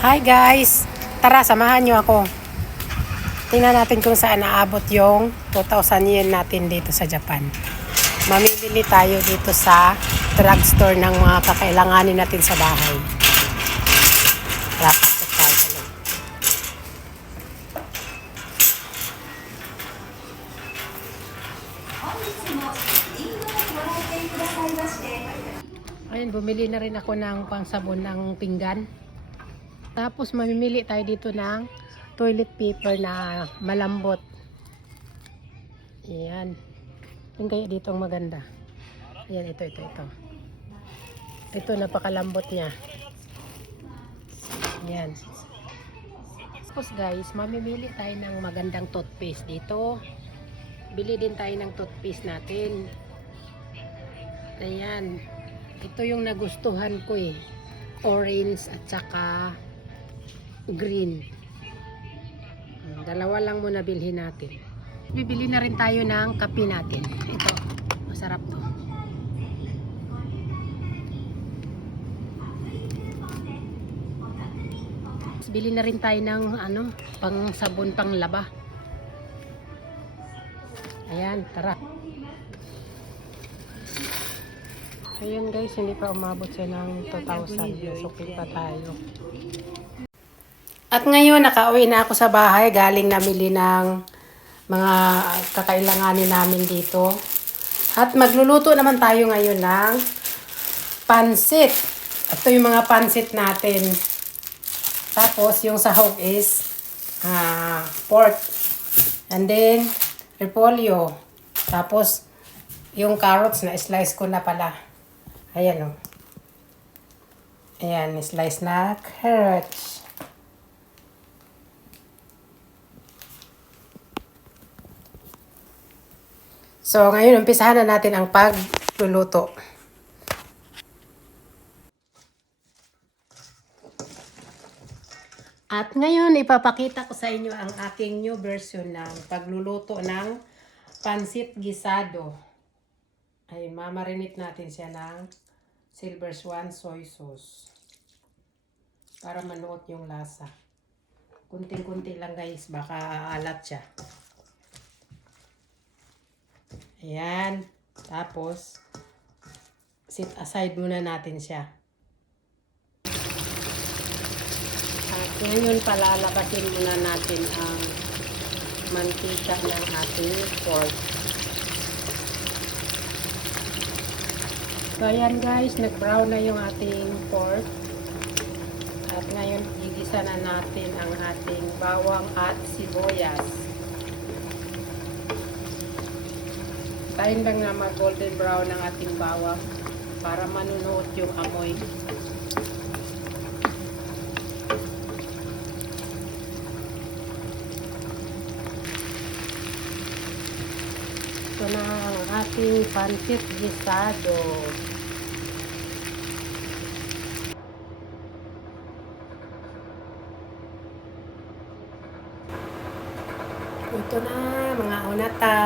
Hi guys! Tara, samahan nyo ako. Tingnan natin kung saan naabot yung 2,000 yen natin dito sa Japan. Mamimili tayo dito sa drugstore ng mga kakailanganin natin sa bahay. Tara, pasok tayo sa loob. Ayun, bumili na rin ako ng pangsabon ng pinggan. Tapos mamimili tayo dito ng toilet paper na malambot. Ayan. Yung kaya dito ang maganda. Ayan, ito. Ito, napakalambot niya. Ayan. Tapos guys, mamimili tayo ng magandang toothpaste dito. Bili din tayo ng toothpaste natin. Ayan. Ito yung nagustuhan ko eh. Orange at saka green. Dalawa lang muna bilhin natin. Bibili na rin tayo ng kape natin. Ito, masarap to. Bili na rin tayo ng pang sabon pang laba. Ayan, tara. Ayan guys, hindi pa umabot siya ng 2,000. Sukli pa tayo. At ngayon, nakauwi na ako sa bahay. Galing namili ng mga kakailanganin namin dito. At magluluto naman tayo ngayon ng pansit. Ito yung mga pansit natin. Tapos, yung sahog is pork. And then, repolyo. Tapos, yung carrots na slice ko na pala. Ayan o. Ayan, slice na carrots. So, ngayon, umpisahan na natin ang pagluluto. At ngayon, ipapakita ko sa inyo ang aking new version ng pagluluto ng pansit gisado. Ay, mamarinate natin siya ng Silver Swan soy sauce. Para manuot yung lasa. Kunting-kunti lang guys, baka alat siya. Ayan. Tapos, set aside muna natin siya. At ngayon palalabasin muna natin ang mantika ng ating pork. So, ayan guys, nag-brown na yung ating pork. At ngayon, igisa na natin ang ating bawang at sibuyas. Tayin lang na mag-golden brown ang ating bawang para manunuot yung amoy. Ito na ang ating pansit gisado. Ito na mga onata.